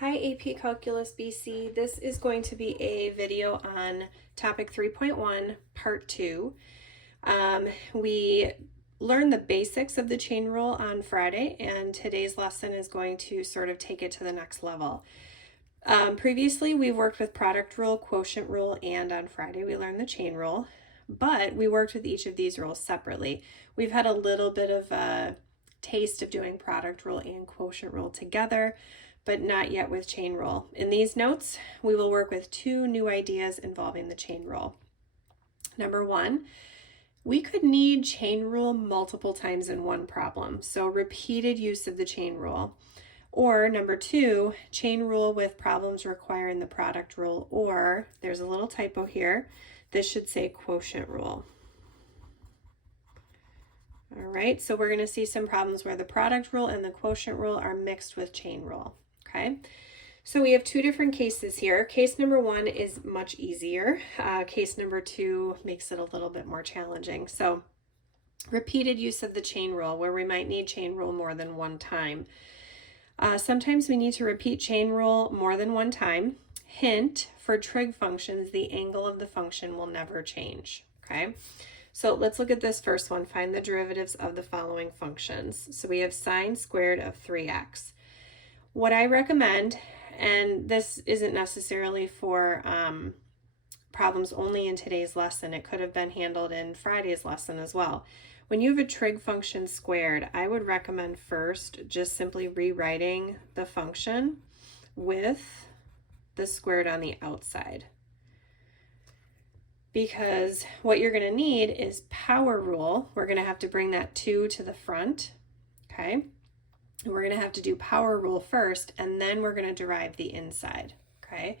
Hi AP Calculus BC. This is going to be a video on topic 3.1 part 2. We learned the basics of the chain rule on Friday, and today's lesson is going to sort of take it to the next level. Previously we've worked with product rule, quotient rule, and on Friday we learned the chain rule, but we worked with each of these rules separately. We've had a little bit of a taste of doing product rule and quotient rule together, but not yet with chain rule. In these notes, we will work with two new ideas involving the chain rule. Number one, we could need chain rule multiple times in one problem, so repeated use of the chain rule. Or number two, chain rule with problems requiring the product rule, or there's a little typo here, this should say quotient rule. All right, so we're going to see some problems where the product rule and the quotient rule are mixed with chain rule. Okay, so we have two different cases here. Case number one is much easier. Case number two makes it a little bit more challenging. So repeated use of the chain rule, where we might need chain rule more than one time. Sometimes we need to repeat chain rule more than one time. Hint, for trig functions, the angle of the function will never change. Okay, so let's look at this first one. Find the derivatives of the following functions. So we have sine squared of 3x. What I recommend, and this isn't necessarily for problems only in today's lesson, it could have been handled in Friday's lesson as well. When you have a trig function squared, I would recommend first just simply rewriting the function with the squared on the outside. Because what you're going to need is power rule. We're going to have to bring that 2 to the front, okay? We're going to have to do power rule first, and then we're going to derive the inside, okay?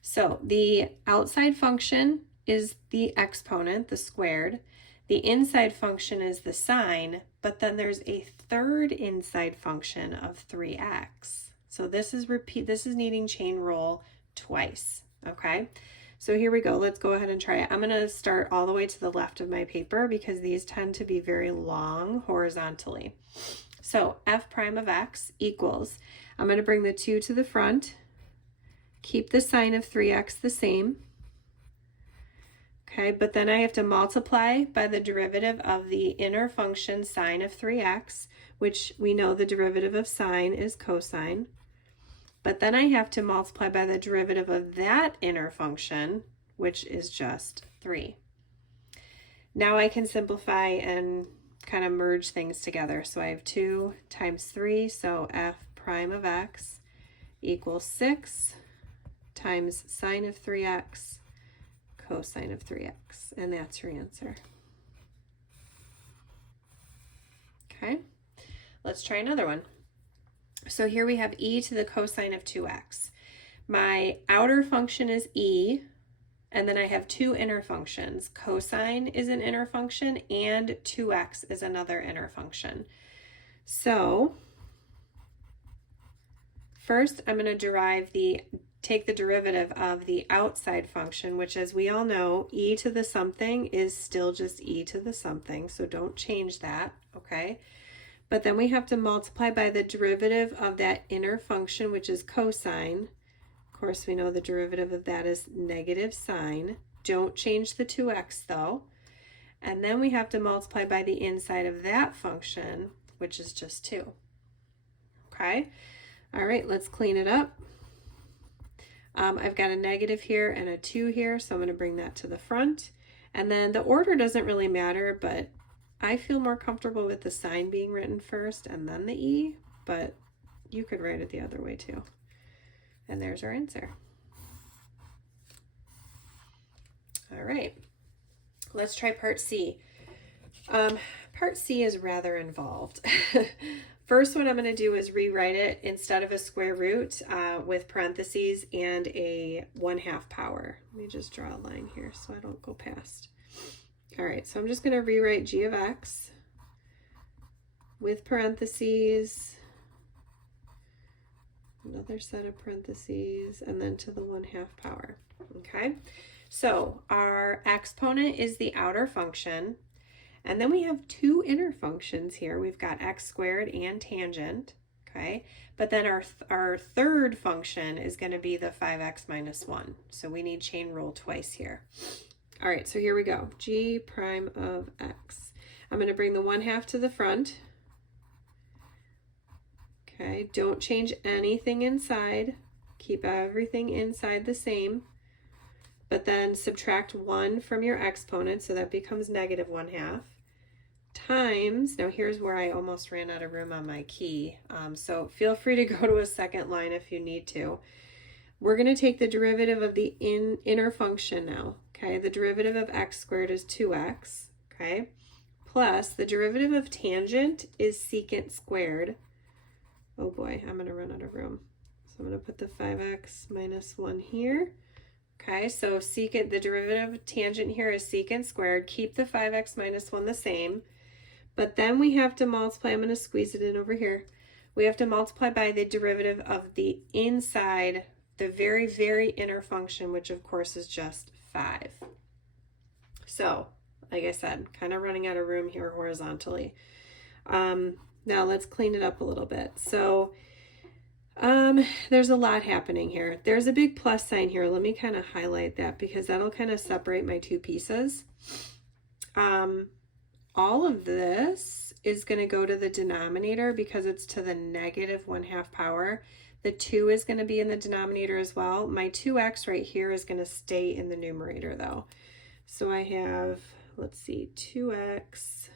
So the outside function is the exponent, the squared. The inside function is the sine, but then there's a third inside function of 3x. So this is needing chain rule twice, okay? So here we go. Let's go ahead and try it. I'm going to start all the way to the left of my paper because these tend to be very long horizontally. So f prime of x equals, I'm going to bring the 2 to the front, keep the sine of 3x the same, okay, but then I have to multiply by the derivative of the inner function sine of 3x, which we know the derivative of sine is cosine, but then I have to multiply by the derivative of that inner function, which is just 3. Now I can simplify and kind of merge things together. So I have 2 times 3, so f prime of x equals 6 times sine of 3x cosine of 3x, and that's your answer. Okay, let's try another one. So here we have e to the cosine of 2x. My outer function is e, and then I have two inner functions. Cosine is an inner function and 2x is another inner function. So first I'm going to take the derivative of the outside function, which, as we all know, e to the something is still just e to the something, so don't change that, okay? But then we have to multiply by the derivative of that inner function, which is cosine. Of course, we know the derivative of that is negative sine. Don't change the 2x though. And then we have to multiply by the inside of that function, which is just 2. Okay? All right, let's clean it up. I've got a negative here and a 2 here, so I'm going to bring that to the front. And then the order doesn't really matter, but I feel more comfortable with the sine being written first and then the e, but you could write it the other way too. And there's our answer. All right, let's try part C. Part C is rather involved. First, what I'm going to do is rewrite it instead of a square root with parentheses and a 1/2 power. Let me just draw a line here so I don't go past. All right, so I'm just going to rewrite g of x with parentheses, another set of parentheses, and then to the 1/2 power. Okay, so our exponent is the outer function, and then we have two inner functions here. We've got x squared and tangent. okay? But then our third function is going to be the 5x minus 1. So we need chain rule twice here. All right, so here we go. G prime of x. I'm going to bring the 1/2 to the front. Okay, don't change anything inside. Keep everything inside the same. But then subtract 1 from your exponent, so that becomes negative 1/2. Times, now here's where I almost ran out of room on my key, so feel free to go to a second line if you need to. We're going to take the derivative of the inner function now, okay? The derivative of x squared is 2x, okay? Plus the derivative of tangent is secant squared. Oh boy, I'm going to run out of room. So I'm going to put the 5x minus 1 here. Okay, so secant, the derivative of tangent here is secant squared. Keep the 5x minus 1 the same. But then we have to multiply, I'm going to squeeze it in over here. We have to multiply by the derivative of the inside, the very, very inner function, which of course is just 5. So, like I said, kind of running out of room here horizontally. Now let's clean it up a little bit. So, there's a lot happening here. There's a big plus sign here. Let me kind of highlight that because that'll kind of separate my two pieces. All of this is going to go to the denominator because it's to the negative 1/2 power. The 2 is going to be in the denominator as well. My 2x right here is going to stay in the numerator though. So I have, let's see, 2x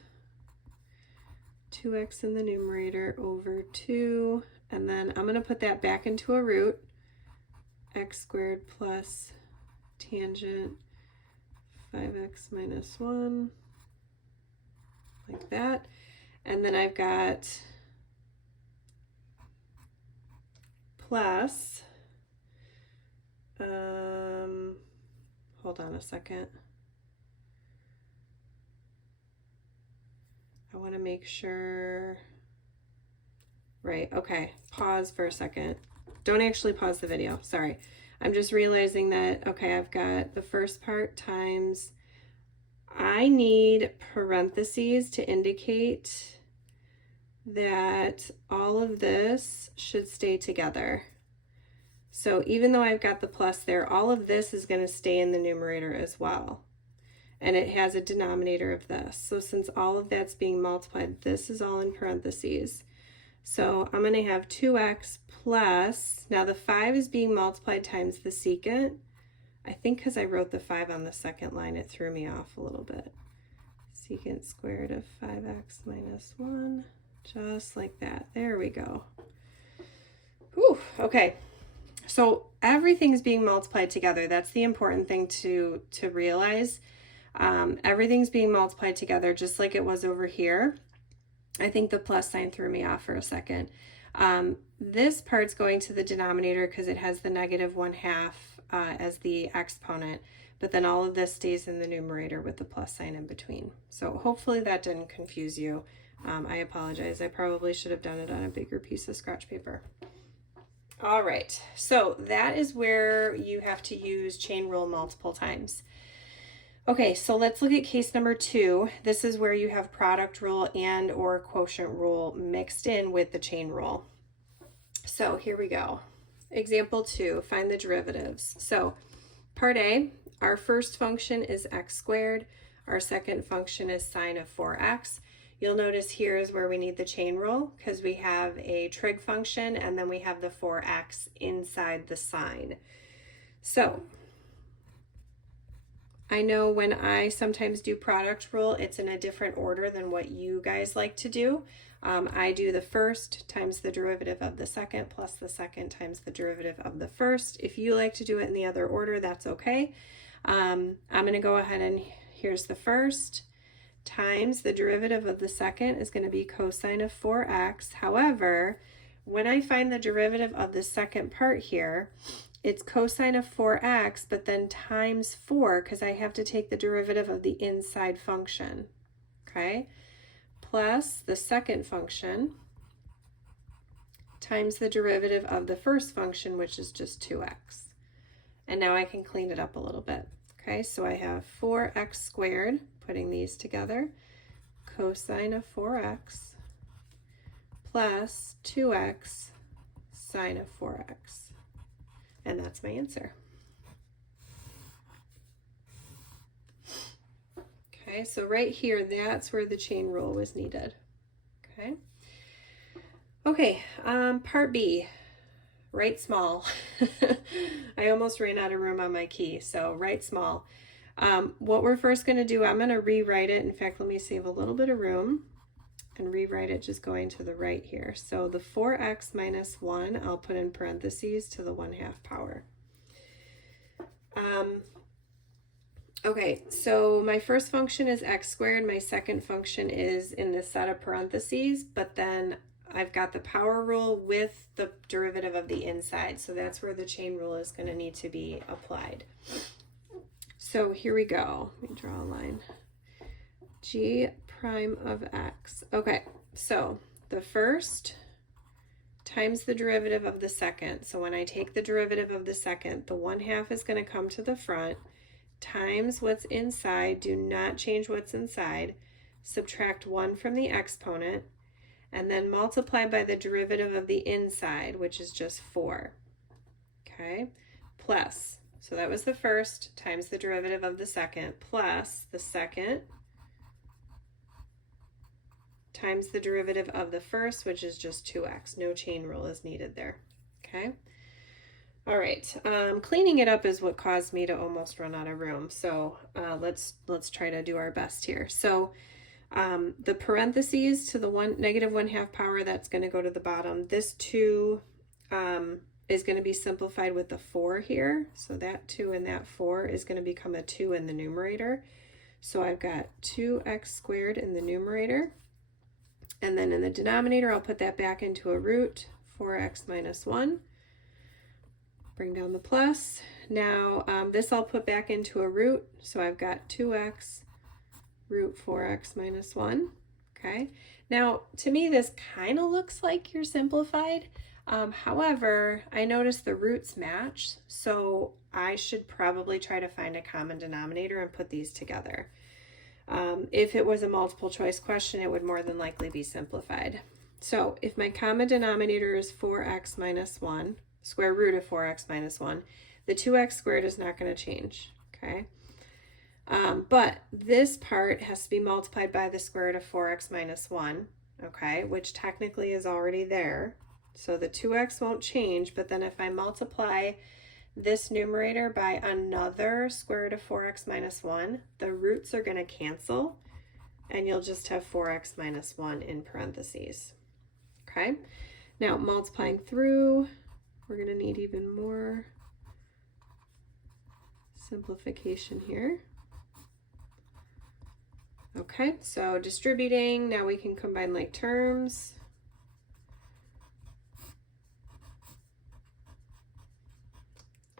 in the numerator over 2. And then I'm going to put that back into a root, x squared plus tangent 5x minus 1, like that. And then I've got plus, hold on a second. I want to make sure. Right, okay, pause for a second. Don't actually pause the video, sorry. I'm just realizing that, okay, I've got the first part times, I need parentheses to indicate that all of this should stay together. So even though I've got the plus there, all of this is going to stay in the numerator as well. And it has a denominator of this. So since all of that's being multiplied, this is all in parentheses. So I'm going to have 2x plus, now the 5 is being multiplied times the secant. I think because I wrote the 5 on the second line, it threw me off a little bit. Secant squared of 5x minus 1, just like that. There we go. Whew, okay. So everything's being multiplied together. That's the important thing to realize. Everything's being multiplied together just like it was over here. I think the plus sign threw me off for a second. This part's going to the denominator because it has the negative 1/2 as the exponent, but then all of this stays in the numerator with the plus sign in between. So hopefully that didn't confuse you. I apologize. I probably should have done it on a bigger piece of scratch paper. All right, so that is where you have to use chain rule multiple times. Okay, so let's look at case number 2. This is where you have product rule and or quotient rule mixed in with the chain rule. So here we go. Example 2, find the derivatives. So part A, our first function is x squared. Our second function is sine of 4x. You'll notice here is where we need the chain rule because we have a trig function and then we have the 4x inside the sine. So I know when I sometimes do product rule, it's in a different order than what you guys like to do. I do the first times the derivative of the second plus the second times the derivative of the first. If you like to do it in the other order, that's okay. I'm going to go ahead and here's the first times the derivative of the second is going to be cosine of 4x. However, when I find the derivative of the second part here, it's cosine of 4x, but then times 4 because I have to take the derivative of the inside function, okay? Plus the second function times the derivative of the first function, which is just 2x. And now I can clean it up a little bit, okay? So I have 4x squared, putting these together, cosine of 4x, plus 2x sine of 4x. And that's my answer. Okay, so right here, that's where the chain rule was needed. Okay. Okay, part B, write small. I almost ran out of room on my key, so write small. What we're first going to do, I'm going to rewrite it. In fact, let me save a little bit of room and rewrite it just going to the right here. So the 4x minus 1, I'll put in parentheses to the 1/2 power. Okay, so my first function is x squared. My second function is in this set of parentheses, but then I've got the power rule with the derivative of the inside. So that's where the chain rule is going to need to be applied. So here we go. Let me draw a line. G prime of x. Okay, so the first times the derivative of the second. So when I take the derivative of the second, the 1/2 is going to come to the front, times what's inside. Do not change what's inside. Subtract 1 from the exponent, and then multiply by the derivative of the inside, which is just 4. Okay, plus, so that was the first, times the derivative of the second, plus the second times the derivative of the first, which is just 2x. No chain rule is needed there. Okay. All right. Cleaning it up is what caused me to almost run out of room. So let's try to do our best here. So the parentheses to the negative 1/2 power, that's going to go to the bottom. This 2 is going to be simplified with the 4 here. So that 2 and that 4 is going to become a 2 in the numerator. So I've got 2x squared in the numerator. And then in the denominator, I'll put that back into a root, 4x minus 1. Bring down the plus. Now this I'll put back into a root. So I've got 2x root 4x minus 1. Okay. Now to me, this kind of looks like you're simplified. However, I noticed the roots match. So I should probably try to find a common denominator and put these together. If it was a multiple choice question, it would more than likely be simplified. So if my common denominator is 4x minus 1, square root of 4x minus 1, the 2x squared is not going to change, okay? But this part has to be multiplied by the square root of 4x minus 1, okay, which technically is already there. So the 2x won't change, but then if I multiply this numerator by another square root of 4x minus 1, the roots are going to cancel, and you'll just have 4x minus 1 in parentheses. Okay, now multiplying through, we're going to need even more simplification here. Okay, so distributing, now we can combine like terms.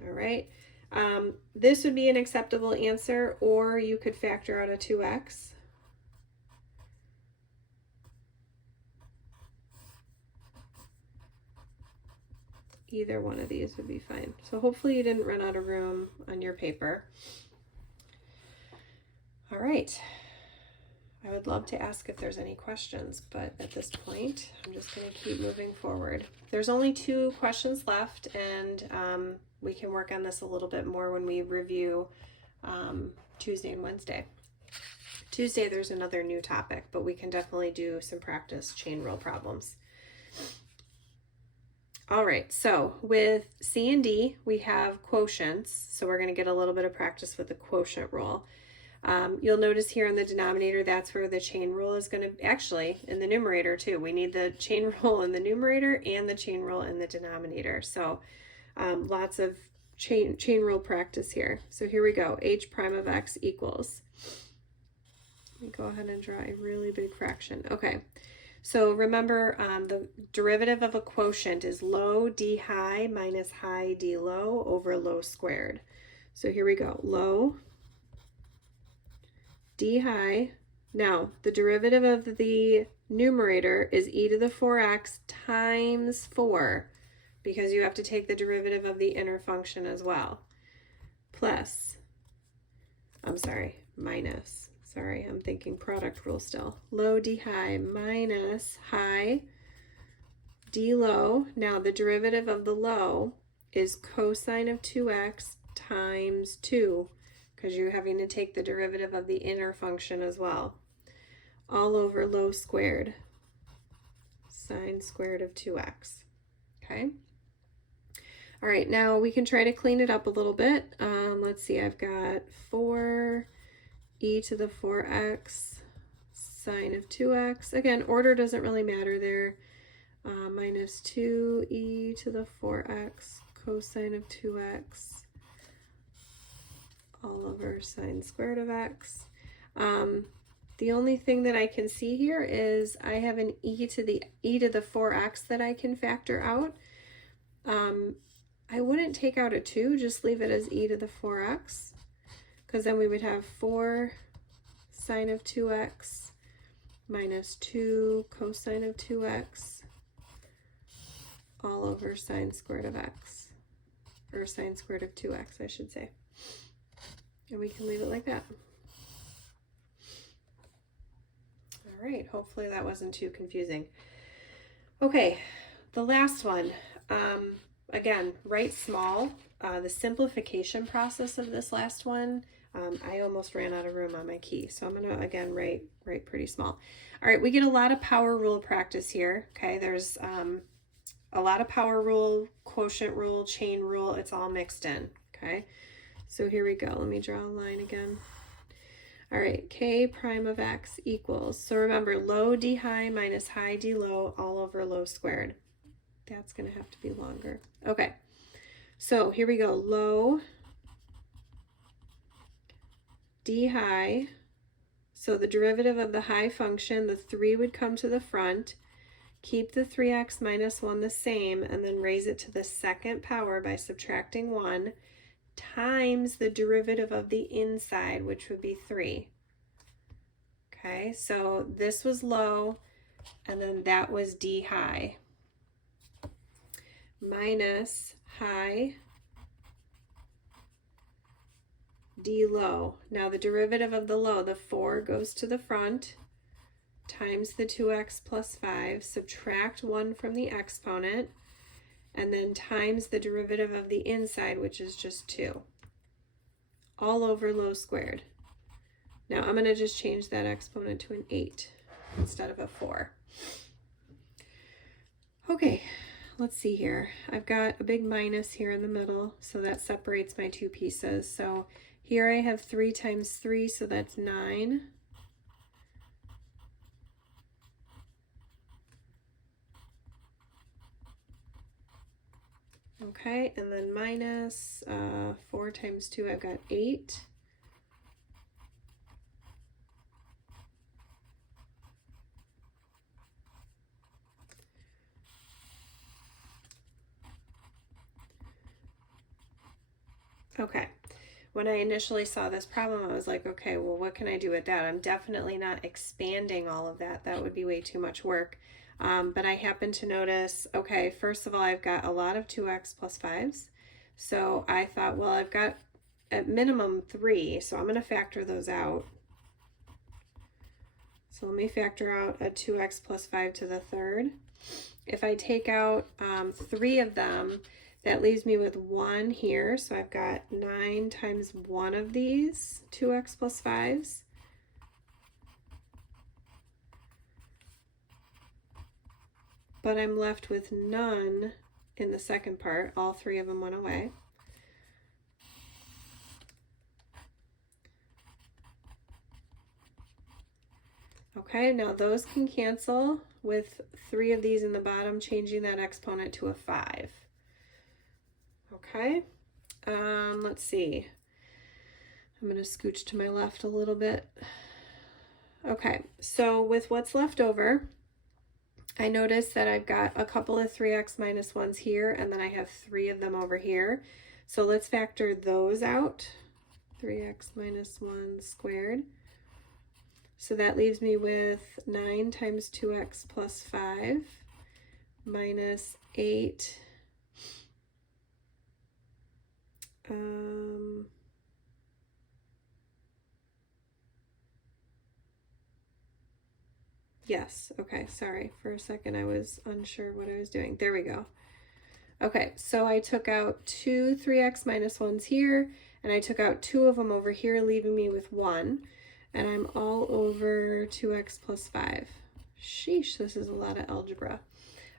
All right, this would be an acceptable answer, or you could factor out a 2x. Either one of these would be fine. So hopefully you didn't run out of room on your paper. All right, I would love to ask if there's any questions, but at this point, I'm just going to keep moving forward. There's only 2 questions left, and we can work on this a little bit more when we review Tuesday and Wednesday. Tuesday, there's another new topic, but we can definitely do some practice chain rule problems. All right, so with C and D, we have quotients, so we're going to get a little bit of practice with the quotient rule. You'll notice here in the denominator, that's where the chain rule is going to, actually in the numerator too, we need the chain rule in the numerator and the chain rule in the denominator. So lots of chain rule practice here. So here we go, h prime of x equals, let me go ahead and draw a really big fraction. Okay, so remember the derivative of a quotient is low d high minus high d low over low squared. So here we go, low d high. Now the derivative of the numerator is e to the 4x times 4, because you have to take the derivative of the inner function as well, plus, minus, I'm thinking product rule still, low d high minus high d low. Now the derivative of the low is cosine of 2x times 2, because you're having to take the derivative of the inner function as well, all over low squared, sine squared of 2x. Okay. All right, now we can try to clean it up a little bit. Let's see, I've got 4 e to the 4x sine of 2x. Again, order doesn't really matter there. Minus 2 e to the 4x cosine of 2x all over sine squared of x. The only thing that I can see here is I have an e to the 4x that I can factor out. I wouldn't take out a 2, just leave it as e to the 4x, because then we would have 4 sine of 2x minus 2 cosine of 2x all over sine squared of x, or sine squared of 2x, I should say. And we can leave it like that. All right, hopefully that wasn't too confusing. Okay, the last one. Again, write small. The simplification process of this last one, I almost ran out of room on my key, so I'm gonna, again, write pretty small. All right, we get a lot of power rule practice here. Okay, there's a lot of power rule, quotient rule, chain rule, it's all mixed in. Okay, so here we go. Let me draw a line again. All right, k prime of x equals, so remember, low d high minus high d low all over low squared. That's going to have to be longer. Okay, so here we go. Low d high, so the derivative of the high function, the 3 would come to the front, keep the 3x minus 1 the same, and then raise it to the second power by subtracting 1, times the derivative of the inside, which would be 3. Okay, so this was low, and then that was d high, minus high d low. Now the derivative of the low, the 4 goes to the front, times the 2x plus 5, subtract 1 from the exponent, and then times the derivative of the inside, which is just 2, all over low squared. Now I'm going to just change that exponent to an 8 instead of a 4. Okay, let's see here. I've got a big minus here in the middle, so that separates my two pieces. So here I have 3 times 3, so that's 9. Okay, and then minus 4 times 2, I've got 8. Okay, when I initially saw this problem, I was like, okay, well, what can I do with that? I'm definitely not expanding all of that. That would be way too much work. But I happened to notice, okay, first of all, I've got a lot of 2x plus 5s. So I thought, well, I've got at minimum 3, so I'm going to factor those out. So let me factor out a 2x plus 5 to the third. If I take out 3 of them, that leaves me with 1 here. So I've got 9 times 1 of these 2x plus 5s. But I'm left with none in the second part. All 3 of them went away. Okay, now those can cancel with 3 of these in the bottom, changing that exponent to a 5. Okay, let's see. I'm going to scooch to my left a little bit. Okay, so with what's left over, I noticed that I've got a couple of 3x minus 1s here, and then I have 3 of them over here. So let's factor those out. 3x minus 1 squared. So that leaves me with 9 times 2x plus 5 minus 8 Yes. Okay. Sorry. For a second, I was unsure what I was doing. There we go. Okay. So I took out two 3x minus 1s here, and I took out two of them over here, leaving me with 1. And I'm all over 2x plus 5. Sheesh, this is a lot of algebra.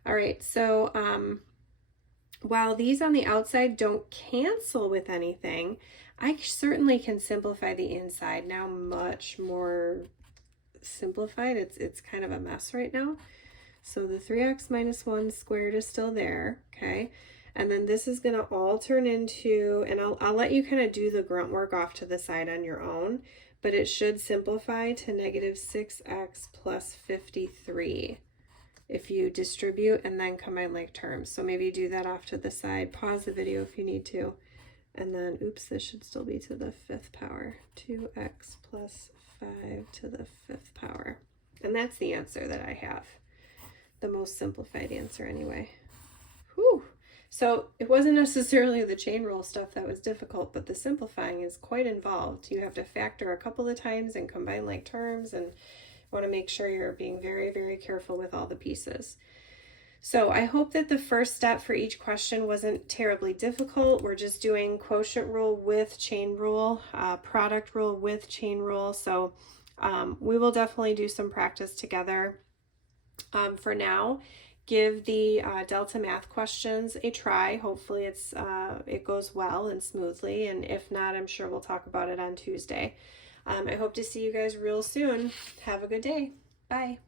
All right. So while these on the outside don't cancel with anything, I certainly can simplify the inside. Now much more simplified. It's kind of a mess right now. So the 3x minus 1 squared is still there, okay? And then this is going to all turn into, and I'll let you kind of do the grunt work off to the side on your own, but it should simplify to negative 6x plus 53 if you distribute and then combine like terms. So maybe do that off to the side. Pause the video if you need to. And then, oops, this should still be to the 5th power. 2x plus 5 to the 5th power. And that's the answer that I have. The most simplified answer anyway. Whew. So it wasn't necessarily the chain rule stuff that was difficult, but the simplifying is quite involved. You have to factor a couple of times and combine like terms, and want to make sure you're being very, very careful with all the pieces. So I hope that the first step for each question wasn't terribly difficult. We're just doing quotient rule with chain rule, product rule with chain rule. So we will definitely do some practice together. For now, give the Delta math questions a try. Hopefully it goes well and smoothly, and if not, I'm sure we'll talk about it on Tuesday. I hope to see you guys real soon. Have a good day. Bye.